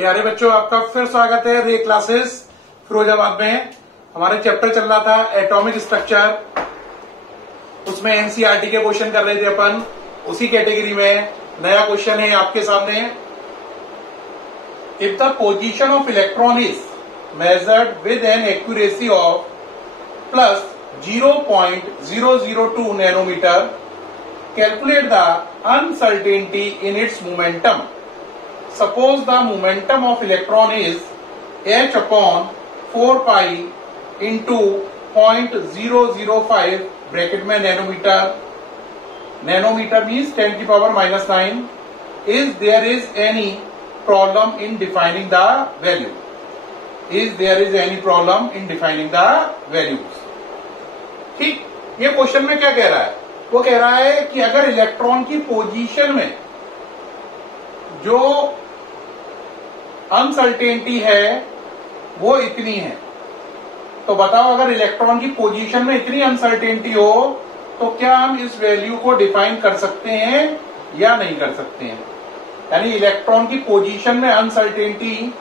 प्यारे बच्चों, आपका फिर स्वागत है रे क्लासेस फिरोजाबाद में। हमारे चैप्टर चल रहा था एटॉमिक स्ट्रक्चर, उसमें एनसीईआरटी के क्वेश्चन कर रहे थे अपन। उसी कैटेगरी में नया क्वेश्चन है आपके सामने। If the position of electron is measured with an accuracy of plus 0.002 nanometre, calculate the uncertainty in its momentum. Suppose the momentum of electron is h upon 4 pi into 0.005 bracket में nanometre. Nanometre means 10 की power -9। Is there is any problem in defining the value? Is there is any problem in defining the values? ठीक, ये question में क्या कह रहा है? वो कह रहा है कि अगर इलेक्ट्रॉन की पोजीशन में जो अनसर्टेनिटी है वो इतनी है, तो बताओ अगर इलेक्ट्रॉन की पोजीशन में इतनी अनसर्टेनिटी हो तो क्या हम इस वैल्यू को डिफाइन कर सकते हैं या नहीं कर सकते हैं। यानी इलेक्ट्रॉन की पोजीशन में अनसर्टेनिटी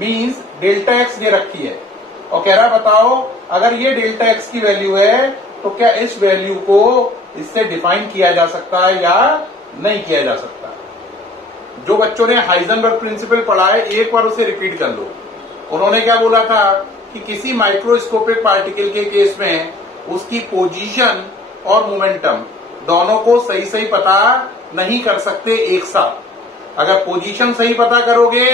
मींस डेल्टा एक्स दे रखी है और कह रहा बताओ अगर ये डेल्टा एक्स की वैल्यू है तो क्या इस वैल्यू को इससे डिफाइन किया जा सकता है या नहीं किया जा सकता। जो बच्चों ने हाइजेनबर्ग प्रिंसिपल पढ़ा है एक बार उसे रिपीट कर लो। उन्होंने क्या बोला था कि किसी माइक्रोस्कोपिक पार्टिकल के केस में उसकी पोजीशन और मोमेंटम दोनों को सही सही पता नहीं कर सकते एक साथ। अगर पोजीशन सही पता करोगे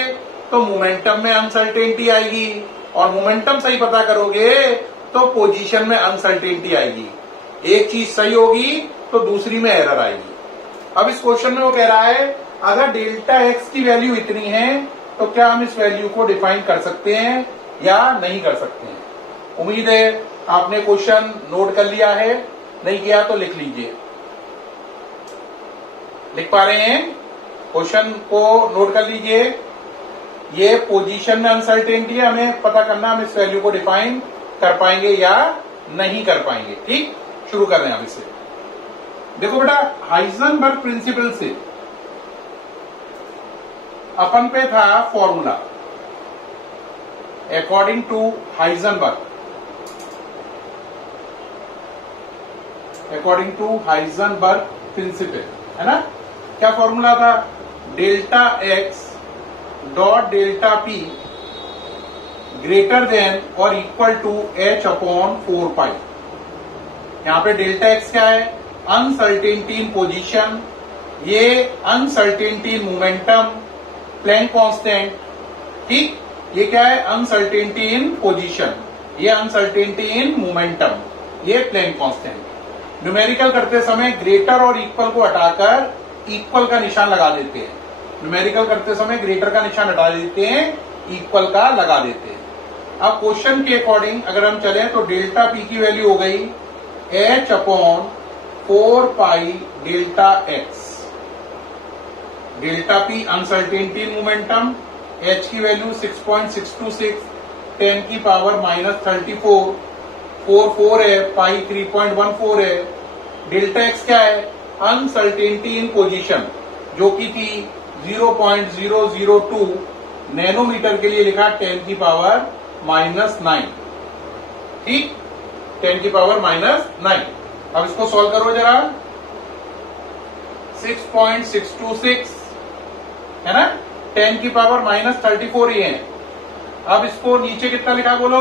तो मोमेंटम में अनसर्टेनिटी आएगी और मोमेंटम सही पता करोगे तो पोजीशन में अनसर्टेनिटी आएगी। एक चीज सही होगी तो दूसरी में एरर आएगी। अब इस क्वेश्चन में वो कह रहा है अगर डेल्टा एक्स की वैल्यू इतनी है तो क्या हम इस वैल्यू को डिफाइन कर सकते हैं या नहीं कर सकते हैं। उम्मीद है आपने क्वेश्चन नोट कर लिया है, नहीं किया तो लिख लीजिए। लिख पा रहे हैं? क्वेश्चन को नोट कर लीजिए। ये पोजीशन में अनसर्टेनिटी है, हमें पता करना हम इस वैल्यू को डिफाइन कर पाएंगे या नहीं कर पाएंगे। ठीक, शुरू कर रहे हैं अब इसे। देखो बेटा, हाइजेनबर्ग प्रिंसिपल से अपन पे था formula according to Heisenberg principle, है ना। क्या फॉर्मूला था? Delta X dot delta P greater than और equal to H upon 4 pi. यहां पे डेल्टा एक्स क्या है? अनसर्टेनिटी इन पोजीशन, ये uncertainty in momentum, Planck constant. ठीक, ये क्या है? अनसर्टेनिटी इन पोजीशन, ये अनसर्टेनिटी इन मोमेंटम, ये प्लैंक कांस्टेंट। न्यूमेरिकल करते समय ग्रेटर और इक्वल को हटाकर इक्वल का निशान लगा देते हैं। न्यूमेरिकल करते समय ग्रेटर का निशान हटा देते हैं, इक्वल का लगा देते हैं। अब क्वेश्चन के अकॉर्डिंग अगर हम चलें तो डेल्टा पी की वैल्यू हो गई H upon 4 pi delta x. Delta P uncertainty in momentum, H की वैल्यू 6.626, 10 की पावर -34, 4 है, पाई 3.14 है। डेल्टा एक्स क्या है? अनसर्टेनिटी इन पोजीशन, जो की थी 0.002 नैनोमीटर के लिए लिखा 10 की पावर -9। ठीक, 10 की पावर -9। अब इसको सॉल्व करो जरा। 6.626 है ना, 10 की पावर -34 ही है। अब इसको नीचे कितना लिखा बोलो?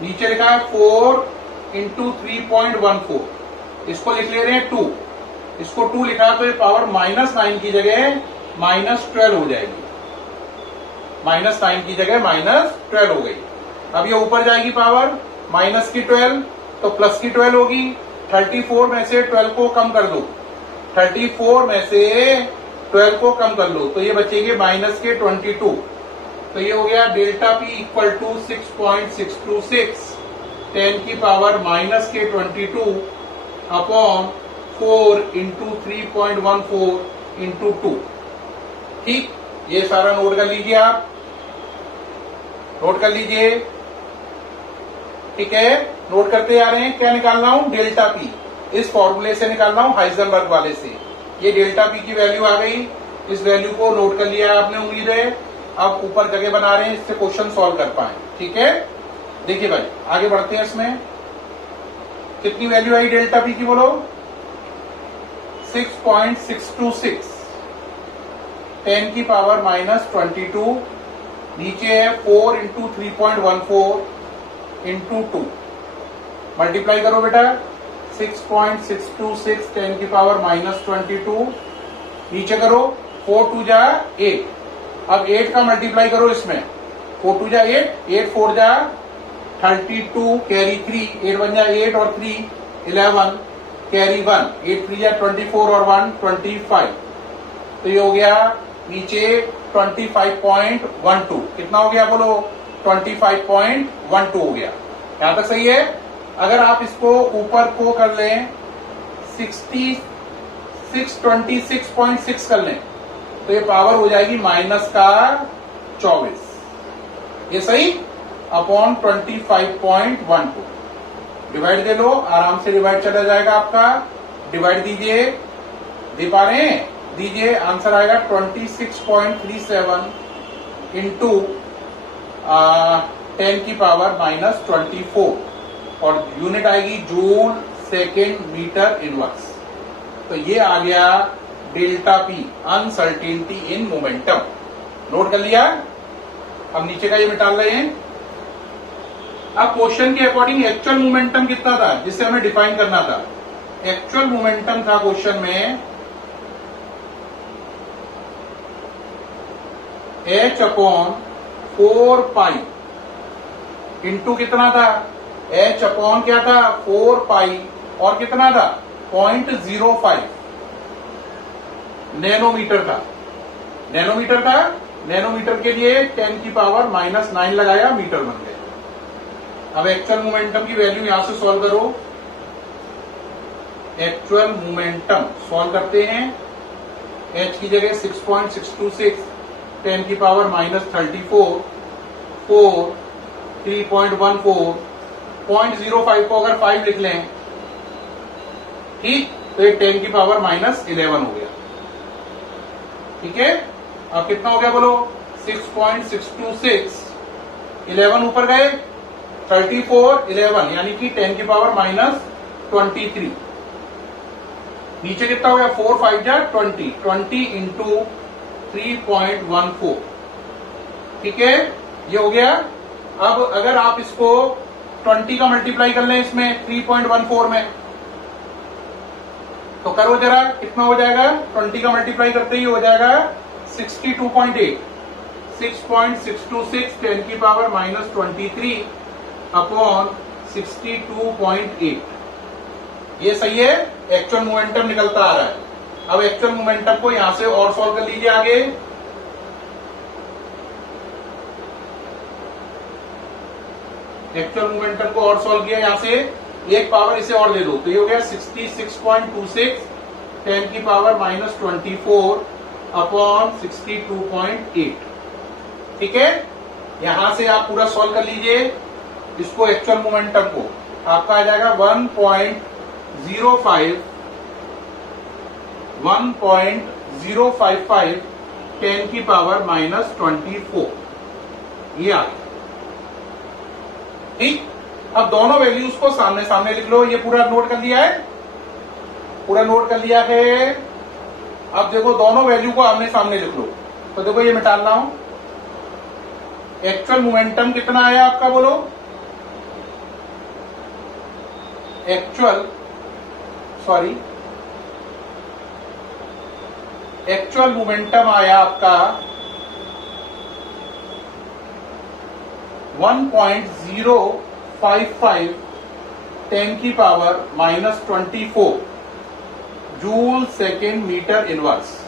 नीचे लिखा है 4 इंटू 3.14, इसको लिख ले रहे हैं 2। इसको 2 लिखा तो ये पावर -9 की जगह -12 हो जाएगी। -9 की जगह -12 हो गई। अब ये ऊपर जाएगी पावर माइनस की 12 तो प्लस की 12 होगी। 34 में से 12 को कम कर दो, 34 में से 12 को कम कर लो तो ये बचेंगे माइनस के 22। तो ये हो गया डेल्टा पी इक्वल टू 6.626 10 की पावर माइनस के 22 अपॉन 4 इंटू 3.14 इंटू 2। ठीक, ये सारा नोट कर लीजिए, आप नोट कर लीजिए। ठीक है, नोट करते आ रहे हैं। क्या निकालना हूं? Delta P. इस फॉर्मूले से निकालना हूं, हाइजेनबर्ग वाले से। ये डेल्टा पी की वैल्यू आ गई इस वैल्यू को नोट कर लिया है आपने, उम्मीद है। अब ऊपर जगह बना रहे हैं, इससे क्वेश्चन सॉल्व कर पाए, ठीक है। देखिए भाई आगे बढ़ते हैं। इसमें कितनी वैल्यू आई डेल्टा पी की बोलो? 6.626 10 की पावर -22, नीचे है 4 इंटू 3.14 इंटू 2, मल्टीप्लाई करो बेटा। 6.626 10 की पावर -22, नीचे करो 4 2 जा 8। अब 8 का मल्टीप्लाई करो इसमें, 4 2 जा 8, 8 4 जा 32, कैरी 3, 8 1 जा 8 और 3 11, कैरी 1, 8 3 जा 24 और 1 25। तो ये हो गया नीचे 25.12। कितना हो गया बोलो? 25.12 हो गया। यहां तक सही है। अगर आप इसको ऊपर को कर लें 26.6 कर लें तो ये पावर हो जाएगी -24। ये सही अपॉन 25.12। डिवाइड दे लो, आराम से डिवाइड चला जाएगा आपका। डिवाइड दीजिए, दे पा रहे हैं? दीजिए, आंसर आएगा 26.37 इंटू 10 की पावर -24 और यूनिट आएगी जूल सेकेंड मीटर इनवर्स। तो ये आ गया delta P, uncertainty in momentum. Note कर लिया। अब नीचे का ये मिटा रहे हैं। अब क्वेश्चन के अकॉर्डिंग एक्चुअल मोमेंटम कितना था जिससे हमें डिफाइन करना था? एक्चुअल मोमेंटम था क्वेश्चन में h अपॉन 4 पाई इंटू कितना था? h अपॉन क्या था? 4 पाई और कितना था? 0.05 नैनोमीटर था। नैनोमीटर था। नैनोमीटर के लिए 10 की पावर -9 लगाया, मीटर बन गया। अब एक्चुअल मोमेंटम की वैल्यू यहां से सॉल्व करो। एक्चुअल मोमेंटम सॉल्व करते हैं। h की जगह 6.626 10 की पावर -34 4 3.14 0.05 को अगर 5 लिख लें, ठीक, तो ये 10 की पावर -11 हो गया। ठीक है। अब कितना हो गया बोलो? 6.626 11 ऊपर गए 34 11 यानी कि 10 की पावर -23। नीचे कितना हो गया? 4 5 जा 20 इंटू 3.14। ठीक है, ये हो गया। अब अगर आप इसको 20 का मल्टीप्लाई कर लें इसमें 3.14 में, तो करो जरा, कितना हो जाएगा? 20 का मल्टीप्लाई करते ही हो जाएगा 62.8। 6.626 10 की पावर -23 अपॉन 62.8। ये सही है। एक्चुअल मोमेंटम निकलता आ रहा है। अब एक्चुअल मोमेंटम को यहां से और सॉल्व कर लीजिए आगे। एक्चुअल मोमेंटम को और सॉल्व किया, यहां से एक पावर इसे और दे दो, तो ये हो गया 66.26 10 की पावर -24 अपॉन 62.8। ठीक है, यहां से आप पूरा सॉल्व कर लीजिए इसको, एक्चुअल मोमेंटम को। आपका आ जाएगा 1.055 10 की पावर -24। ये आ गया। ठीक, अब दोनों वैल्यूज को सामने सामने लिख लो। ये पूरा नोट कर लिया है? पूरा नोट कर लिया है। अब देखो दोनों वैल्यू को आमने सामने लिख लो। तो देखो ये मिटा रहा हूं। एक्चुअल मोमेंटम कितना आया आपका बोलो? एक्चुअल मोमेंटम आया आपका 1.055 10 की power -24 joule second metre inverse.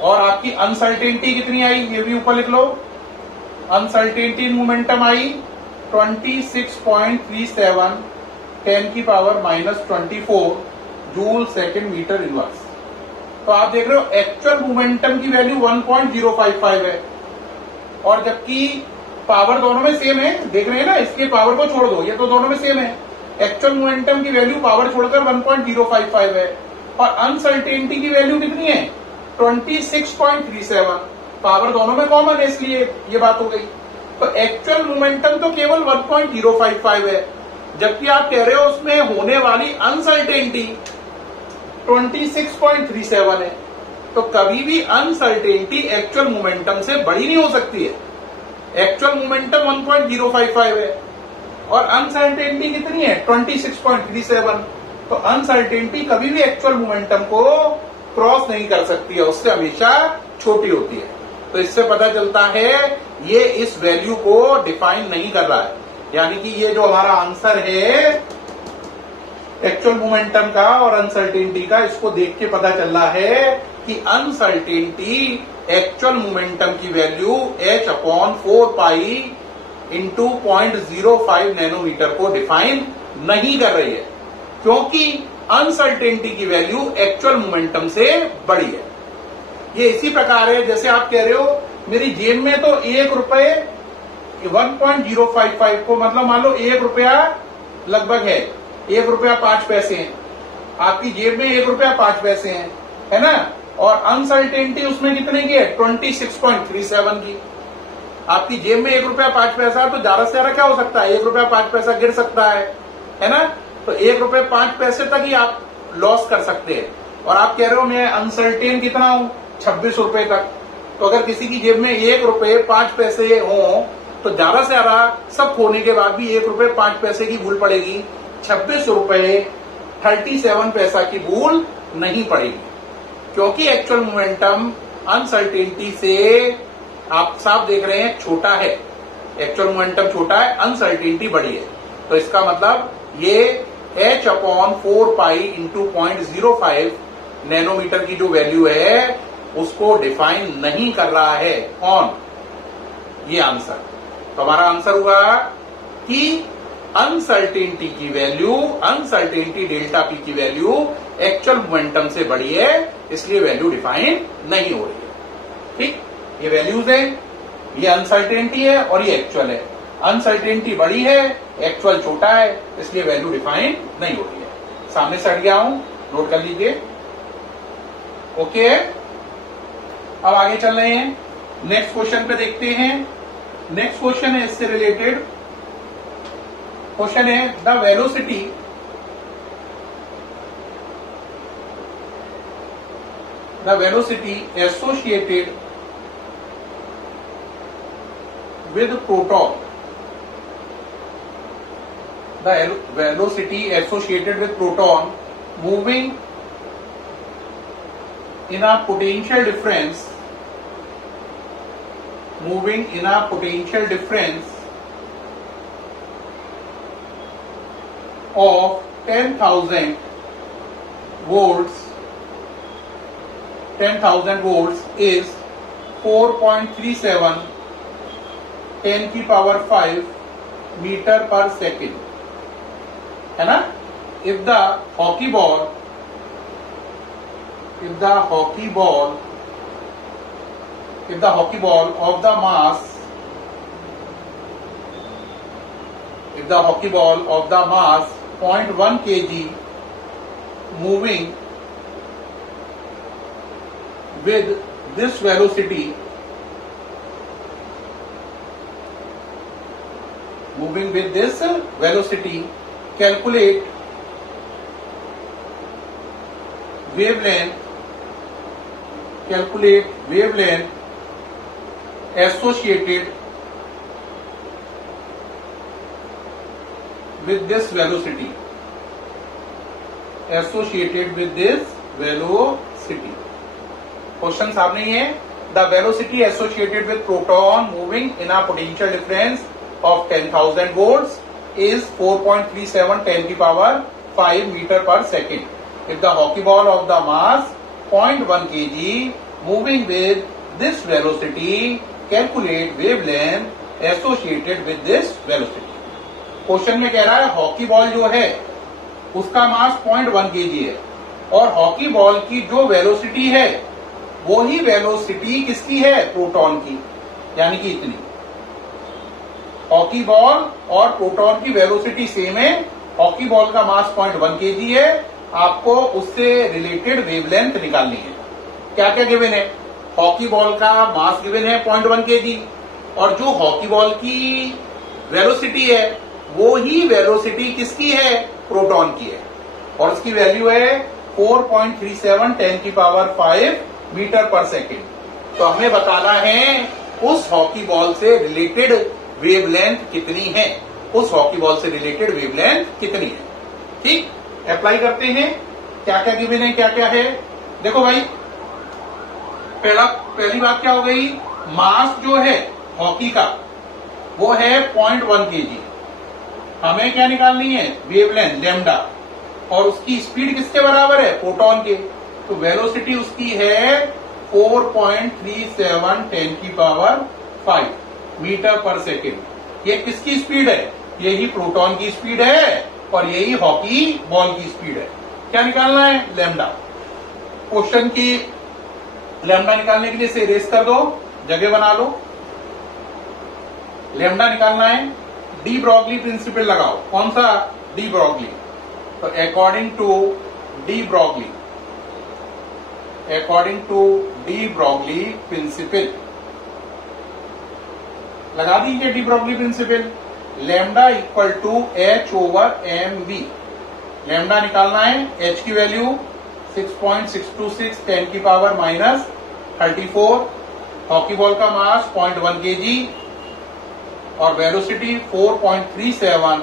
और आपकी अनसर्टेनिटी कितनी आई ये भी ऊपर लिख लो। अनसर्टेनिटी इन मोमेंटम आई 26.37 10 की power -24 joule second metre inverse. तो आप देख रहे हो एक्चुअल मोमेंटम की वैल्यू 1.055 है और जबकि पावर दोनों में सेम है। देख रहे हैं ना, इसके पावर को छोड़ दो, ये तो दोनों में सेम है। एक्चुअल मोमेंटम की वैल्यू पावर छोड़कर 1.055 है और अनसर्टेनिटी की वैल्यू कितनी है? 26.37, पावर दोनों में कॉमन है इसलिए ये बात हो गई। तो एक्चुअल मोमेंटम तो केवल 1.055 है, जबकि आप कह रहे हो उसमें होने वाली अनसर्टेनिटी 26.37 है। तो कभी भी अनसर्टेनिटी एक्चुअल मोमेंटम से बड़ी नहीं हो सकती है। एक्चुअल मोमेंटम 1.055 है और अनसर्टेनिटी कितनी है 26.37। तो अनसर्टेनिटी कभी भी एक्चुअल मोमेंटम को क्रॉस नहीं कर सकती है, उससे हमेशा छोटी होती है। तो इससे पता चलता है ये इस वैल्यू को डिफाइन नहीं कर रहा है, यानी कि ये जो हमारा आंसर है एक्चुअल मोमेंटम का और अनसर्टेनिटी का, इसको देख के पता चल रहा है कि अनसर्टेनिटी एक्चुअल मोमेंटम की वैल्यू h/4π इंटू 0.05 नैनोमीटर को डिफाइन नहीं कर रही है, क्योंकि अनसर्टेनिटी की वैल्यू एक्चुअल मोमेंटम से बड़ी है। ये इसी प्रकार है जैसे आप कह रहे हो मेरी जेब में तो 1 रुपए 1.055 को मतलब मान लो 1 रुपया लगभग है, 1 रुपया 5 पैसे हैं, आपकी जेब में 1 रुपया 5 पैसे हैं, है ना। और अनसर्टेनिटी उसमें कितने की है 26.37 की। आपकी जेब में 1 रुपया 5 पैसा, तो ज्यादा से ज्यादा क्या हो सकता है 1 रुपया 5 पैसा गिर सकता है ना। तो 1 रुपये 5 पैसे तक ही आप लॉस कर सकते हैं। और आप कह रहे हो मैं अनसर्टेन कितना हूं 26 रुपए तक। तो अगर किसी की जेब में 1 रुपये 5 पैसे हो तो ज्यादा से ज्यादा सब खोने के बाद भी 1 रुपये 5 पैसे की भूल पड़ेगी, 26 रुपए 37 पैसा की भूल नहीं पड़ेगी, क्योंकि एक्चुअल मोमेंटम अनसर्टेनिटी से आप साफ देख रहे हैं छोटा है। एक्चुअल मोमेंटम छोटा है, अनसर्टेनिटी बड़ी है। तो इसका मतलब ये h/4π इंटू 0.05 नैनोमीटर की जो वैल्यू है उसको डिफाइन नहीं कर रहा है। कौन? ये आंसर। तो हमारा आंसर हुआ कि अनसर्टेनिटी की वैल्यू, अनसर्टेनिटी डेल्टा पी की वैल्यू एक्चुअल मोमेंटम से बड़ी है, इसलिए वैल्यू डिफाइन नहीं हो रही है। ठीक, ये वैल्यूज है, ये अनसर्टेनिटी है और ये एक्चुअल है। अनसर्टेनिटी बड़ी है, एक्चुअल छोटा है, इसलिए वैल्यू डिफाइन नहीं हो रही है। सामने से हट गया हूं, नोट कर लीजिए। ओके, अब आगे चल रहे हैं, नेक्स्ट क्वेश्चन पे देखते हैं। नेक्स्ट क्वेश्चन है इससे रिलेटेड क्वेश्चन है the velocity associated with proton, the velocity associated with proton moving in a potential difference of 10,000 volts is 4.37 10⁵ metre पर सेकेंड, है ना। if the hockey ball of the mass 0.1 kg moving with this velocity calculate wavelength associated with this velocity. Question सामने ही है। The velocity associated with proton moving in a potential difference of 10,000 volts is 4.37 10⁵ meter per second. If the hockey ball of the mass 0.1 kg moving with this velocity, calculate wavelength associated with this velocity. Question में कह रहा है hockey ball जो है उसका मास 0.1 kg है और hockey ball की जो वेलोसिटी है वो ही वेलोसिटी किसकी है प्रोटॉन की, यानी कि इतनी। हॉकी बॉल और प्रोटॉन की वेलोसिटी सेम है। हॉकी बॉल का मास 0.1 kg है, आपको उससे रिलेटेड वेवलेंथ निकालनी है। क्या क्या गिवन है? हॉकी बॉल का मास गिवन है 0.1 kg, और जो हॉकी बॉल की वेलोसिटी है वो ही वेलोसिटी किसकी है? प्रोटॉन की है, और उसकी वैल्यू है 4.37 10⁵ मीटर पर सेकेंड। तो हमें बताना है उस हॉकी बॉल से रिलेटेड वेवलेंथ कितनी है, उस हॉकी बॉल से रिलेटेड वेवलेंथ कितनी है। ठीक, अप्लाई करते हैं। क्या क्या गिवन है, क्या क्या है? देखो भाई, पहली बात क्या हो गई? मास जो है हॉकी का वो है 0.1 kg। हमें क्या निकालनी है? वेवलेंथ लैम्डा, और उसकी स्पीड किसके बराबर है? प्रोटॉन के। तो वेलोसिटी उसकी है 4.37 10⁵ मीटर पर सेकेंड। ये किसकी स्पीड है? यही प्रोटॉन की स्पीड है, और यही हॉकी बॉल की स्पीड है। क्या निकालना है? लैम्डा। क्वेश्चन की लैम्डा निकालने के लिए इसे इरेज कर दो, जगह बना लो। लैम्डा निकालना है, डी ब्रॉगली प्रिंसिपल लगाओ। कौन सा? De Broglie. तो according to de Broglie principle लगा दीजिए। De Broglie principle, lambda equal to H/mv। Lambda निकालना है, H की वैल्यू 6.626 10⁻34, हॉकी बॉल का मास 0.1 kg, और वेलोसिटी 4.37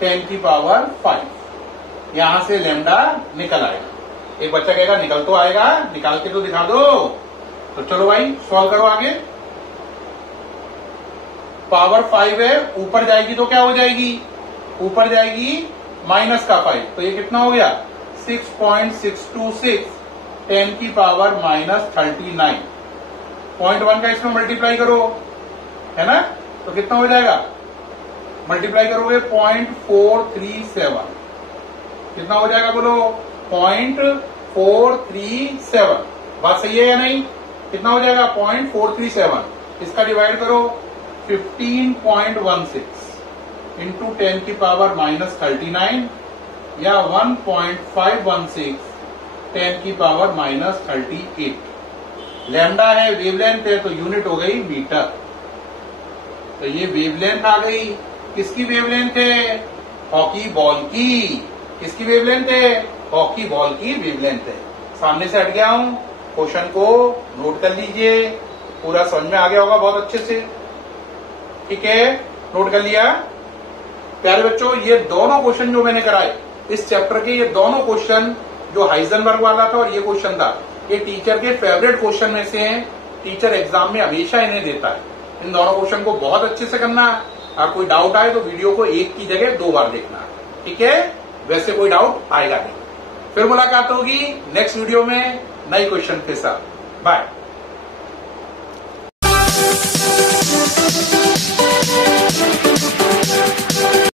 10⁵। यहां से लैम्डा निकल आएगा। एक बच्चा कहेगा निकल तो आएगा, निकाल के तो दिखा दो। तो चलो भाई सॉल्व करो आगे। पावर 5 है, ऊपर जाएगी तो क्या हो जाएगी? ऊपर जाएगी माइनस का 5, तो ये कितना हो गया? 6.626 10⁻39। 0.1 का इसमें मल्टीप्लाई करो, है ना? तो कितना हो जाएगा? मल्टीप्लाई करोगे 0.437, कितना हो जाएगा बोलो? 0.437। बात सही है या नहीं? कितना हो जाएगा? 0.437। इसका डिवाइड करो 15.16 इंटू 10⁻39, या 1.516 10⁻38। लैम्डा है, वेवलेंथ है, तो यूनिट हो गई मीटर। तो ये वेवलेंथ आ गई। किसकी वेवलेंथ है? हॉकी बॉल की। किसकी वेवलेंथ है? हॉकी बॉल की वेवलेंथ है। सामने से हट गया हूं, क्वेश्चन को नोट कर लीजिए, पूरा समझ में आ गया होगा बहुत अच्छे से। ठीक है, नोट कर लिया? प्यारे बच्चों, ये दोनों क्वेश्चन जो मैंने कराए इस चैप्टर के, ये दोनों क्वेश्चन, जो हाइजेनबर्ग वाला था और ये क्वेश्चन था, ये टीचर के फेवरेट क्वेश्चन में से हैं। टीचर एग्जाम में हमेशा इन्हें देता है। इन दोनों क्वेश्चन को बहुत अच्छे से करना। और कोई डाउट आए तो वीडियो को एक की जगह 2 बार देखना। ठीक है, वैसे कोई डाउट आएगा नहीं। फिर मुलाकात होगी नेक्स्ट वीडियो में नई क्वेश्चन के साथ। बाय।